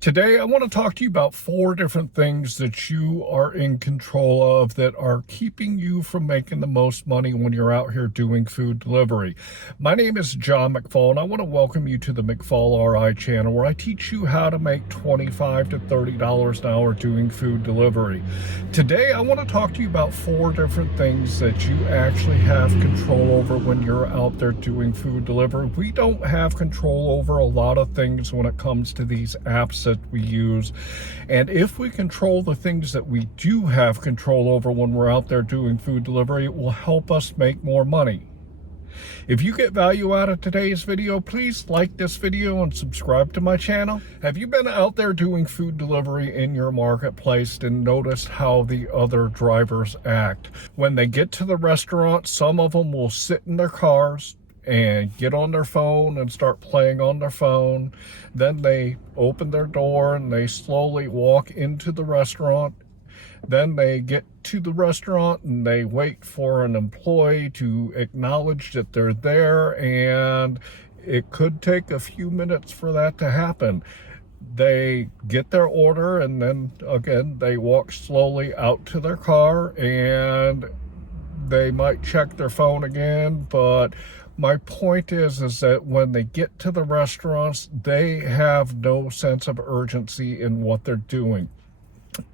Today, I want to talk to you about 4 different things that you are in control of that are keeping you from making the most money when you're out here doing food delivery. My name is John McFall, and I want to welcome you to the McFallRI channel, where I teach you how to make $25 to $30 an hour doing food delivery. Today, I want to talk to you about 4 different things that you actually have control over when you're out there doing food delivery. We don't have control over a lot of things when it comes to these apps that we use, and if we control the things that we do have control over when we're out there doing food delivery, it will help us make more money. If you get value out of today's video, please like this video and subscribe to my channel. Have you been out there doing food delivery in your marketplace and noticed how the other drivers act? When they get to the restaurant, some of them will sit in their cars and get on their phone and start playing on their phone. Then they open their door and they slowly walk into the restaurant. Then they get to the restaurant and they wait for an employee to acknowledge that they're there, and it could take a few minutes for that to happen. They get their order and then again they walk slowly out to their car, and they might check their phone again. But my point is that when they get to the restaurants, they have no sense of urgency in what they're doing.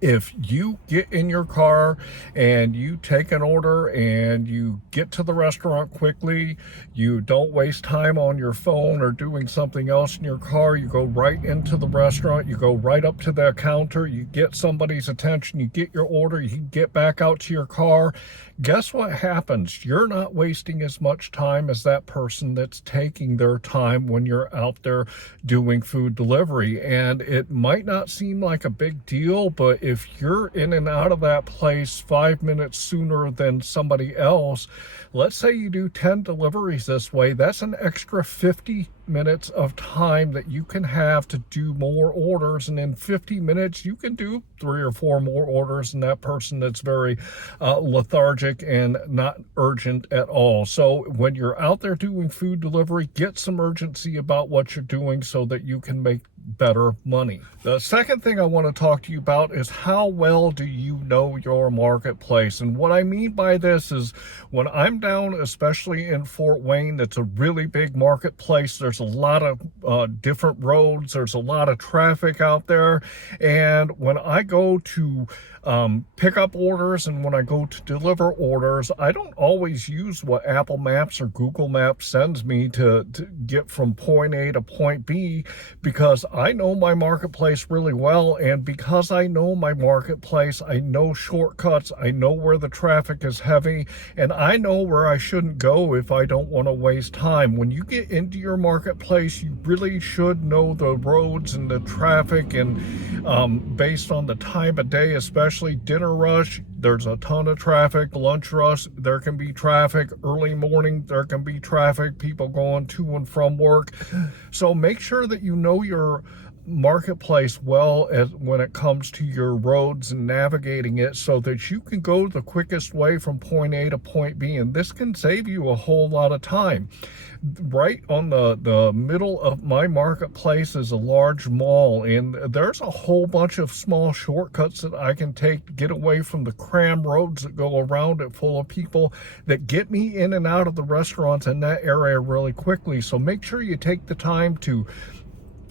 If you get in your car and you take an order and you get to the restaurant quickly, you don't waste time on your phone or doing something else in your car, you go right into the restaurant, you go right up to the counter, you get somebody's attention, you get your order, you get back out to your car, guess what happens? You're not wasting as much time as that person that's taking their time when you're out there doing food delivery. And it might not seem like a big deal, but if you're in and out of that place 5 minutes sooner than somebody else, let's say you do 10 deliveries this way, that's an extra 50 minutes of time that you can have to do more orders. And in 50 minutes, you can do 3 or 4 more orders than that person that's very lethargic and not urgent at all. So when you're out there doing food delivery, get some urgency about what you're doing so that you can make better money. The second thing I want to talk to you about is how well do you know your marketplace? And what I mean by this is when I'm down, especially in Fort Wayne, that's a really big marketplace. There's a lot of different roads. There's a lot of traffic out there. And when I go to pick up orders and when I go to deliver orders, I don't always use what Apple Maps or Google Maps sends me to get from point A to point B, because I know my marketplace really well. And because I know my marketplace, I know shortcuts, I know where the traffic is heavy, and I know where I shouldn't go if I don't want to waste time. When you get into your marketplace, you really should know the roads and the traffic, and based on the time of day, especially dinner rush, there's a ton of traffic. Lunch rush, there can be traffic. Early morning, there can be traffic, people going to and from work. So make sure that you know your marketplace well when it comes to your roads and navigating it, so that you can go the quickest way from point A to point B. And this can save you a whole lot of time. Right on the middle of my marketplace is a large mall, and there's a whole bunch of small shortcuts that I can take to get away from the cram roads that go around it full of people that get me in and out of the restaurants in that area really quickly. So make sure you take the time to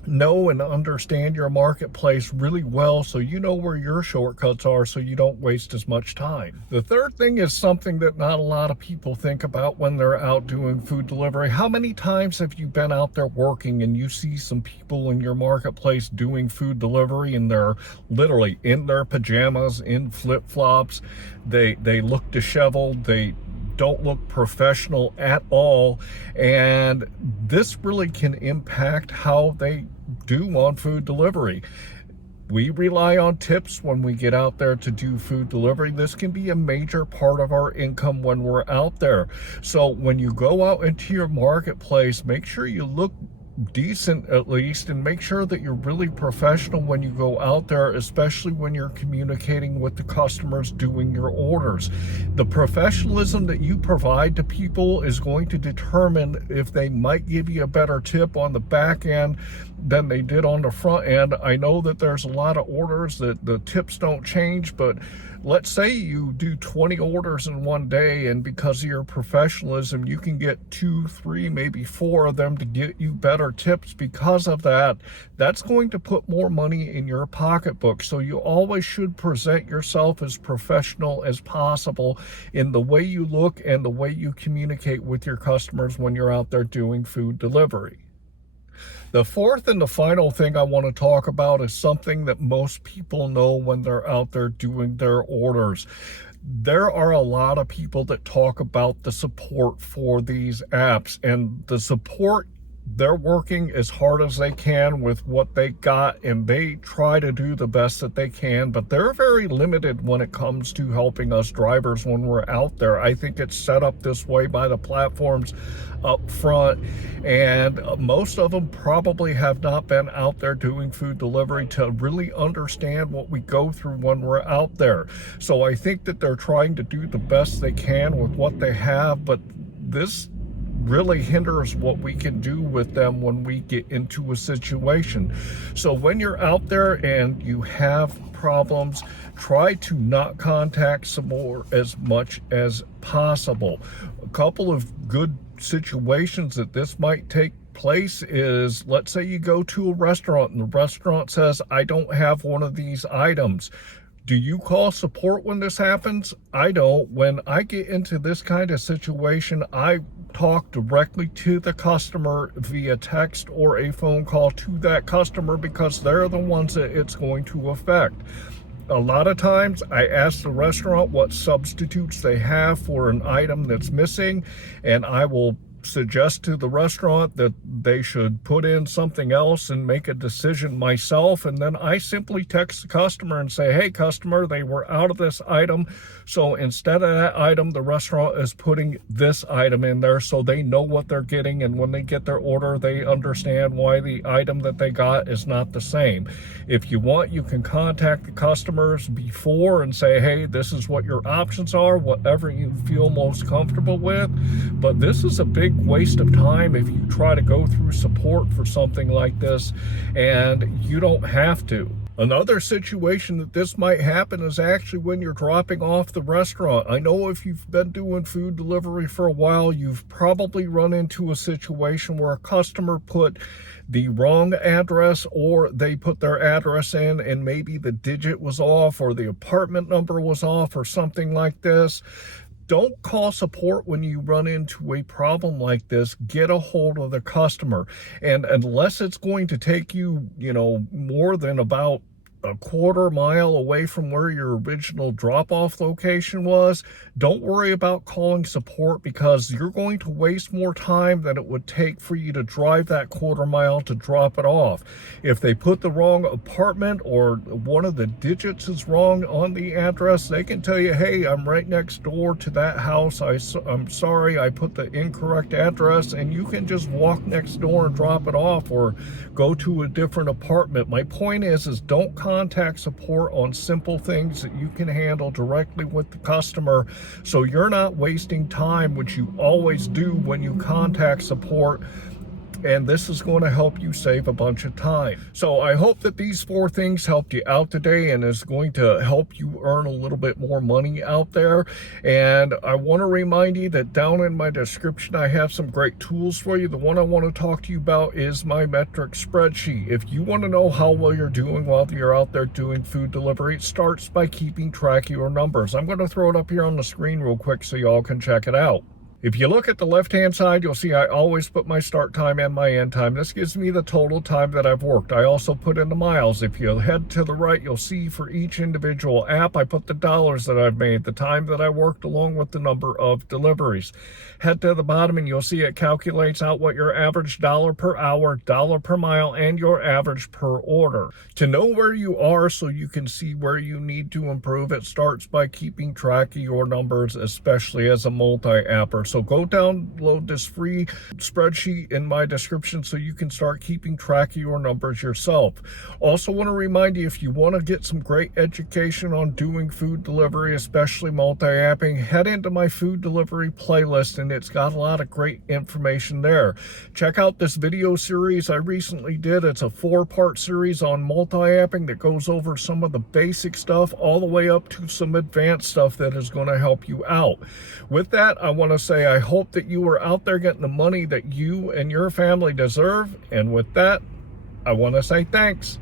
know and understand your marketplace really well, so you know where your shortcuts are, so you don't waste as much time. The third thing is something that not a lot of people think about when they're out doing food delivery. How many times have you been out there working and you see some people in your marketplace doing food delivery and they're literally in their pajamas, in flip-flops, they look disheveled, they don't look professional at all, and this really can impact how they do on food delivery. We rely on tips when we get out there to do food delivery. This can be a major part of our income when we're out there. So when you go out into your marketplace, make sure you look decent at least, and make sure that you're really professional when you go out there, especially when you're communicating with the customers doing your orders. The professionalism that you provide to people is going to determine if they might give you a better tip on the back end than they did on the front end. I know that there's a lot of orders that the tips don't change, but let's say you do 20 orders in one day, and because of your professionalism, you can get 2, 3, maybe 4 of them to get you better tips. Because of that, that's going to put more money in your pocketbook. So you always should present yourself as professional as possible in the way you look and the way you communicate with your customers when you're out there doing food delivery. The fourth and the final thing I want to talk about is something that most people know when they're out there doing their orders. There are a lot of people that talk about the support for these apps, and the support, they're working as hard as they can with what they got, and they try to do the best that they can, but they're very limited when it comes to helping us drivers when we're out there. I think it's set up this way by the platforms up front, and most of them probably have not been out there doing food delivery to really understand what we go through when we're out there. So I think that they're trying to do the best they can with what they have, but this really hinders what we can do with them when we get into a situation. So when you're out there and you have problems, try to not contact support as much as possible. A couple of good situations that this might take place is, let's say you go to a restaurant and the restaurant says, I don't have one of these items. Do you call support when this happens? I don't. When I get into this kind of situation, I talk directly to the customer via text or a phone call to that customer, because they're the ones that it's going to affect. A lot of times I ask the restaurant what substitutes they have for an item that's missing, and I will suggest to the restaurant that they should put in something else and make a decision myself. And then I simply text the customer and say, hey customer, they were out of this item, so instead of that item, the restaurant is putting this item in there, so they know what they're getting, and when they get their order, they understand why the item that they got is not the same. If you want, you can contact the customers before and say, hey, this is what your options are, whatever you feel most comfortable with. But this is a big waste of time if you try to go through support for something like this, and you don't have to. Another situation that this might happen is actually when you're dropping off the restaurant. I know if you've been doing food delivery for a while, you've probably run into a situation where a customer put the wrong address, or they put their address in and maybe the digit was off or the apartment number was off or something like this. Don't call support when you run into a problem like this. Get a hold of the customer. And unless it's going to take you, more than about a quarter mile away from where your original drop-off location was, don't worry about calling support, because you're going to waste more time than it would take for you to drive that quarter mile to drop it off. If they put the wrong apartment or one of the digits is wrong on the address, they can tell you, hey, I'm right next door to that house. I'm sorry, I put the incorrect address, and you can just walk next door and drop it off, or go to a different apartment. My point is don't contact support on simple things that you can handle directly with the customer, so you're not wasting time, which you always do when you contact support. And this is going to help you save a bunch of time. So I hope that these 4 things helped you out today and is going to help you earn a little bit more money out there. And I want to remind you that down in my description, I have some great tools for you. The one I want to talk to you about is my metric spreadsheet. If you want to know how well you're doing while you're out there doing food delivery, it starts by keeping track of your numbers. I'm going to throw it up here on the screen real quick so y'all can check it out. If you look at the left-hand side, you'll see I always put my start time and my end time. This gives me the total time that I've worked. I also put in the miles. If you head to the right, you'll see for each individual app, I put the dollars that I've made, the time that I worked, along with the number of deliveries. Head to the bottom and you'll see it calculates out what your average dollar per hour, dollar per mile, and your average per order. To know where you are so you can see where you need to improve, it starts by keeping track of your numbers, especially as a multi-apper. So go download this free spreadsheet in my description so you can start keeping track of your numbers yourself. Also want to remind you, if you want to get some great education on doing food delivery, especially multi-apping, head into my food delivery playlist, and it's got a lot of great information there. Check out this video series I recently did. It's a 4-part series on multi-apping that goes over some of the basic stuff all the way up to some advanced stuff that is going to help you out. With that, I want to say I hope that you are out there getting the money that you and your family deserve. And with that, I want to say thanks.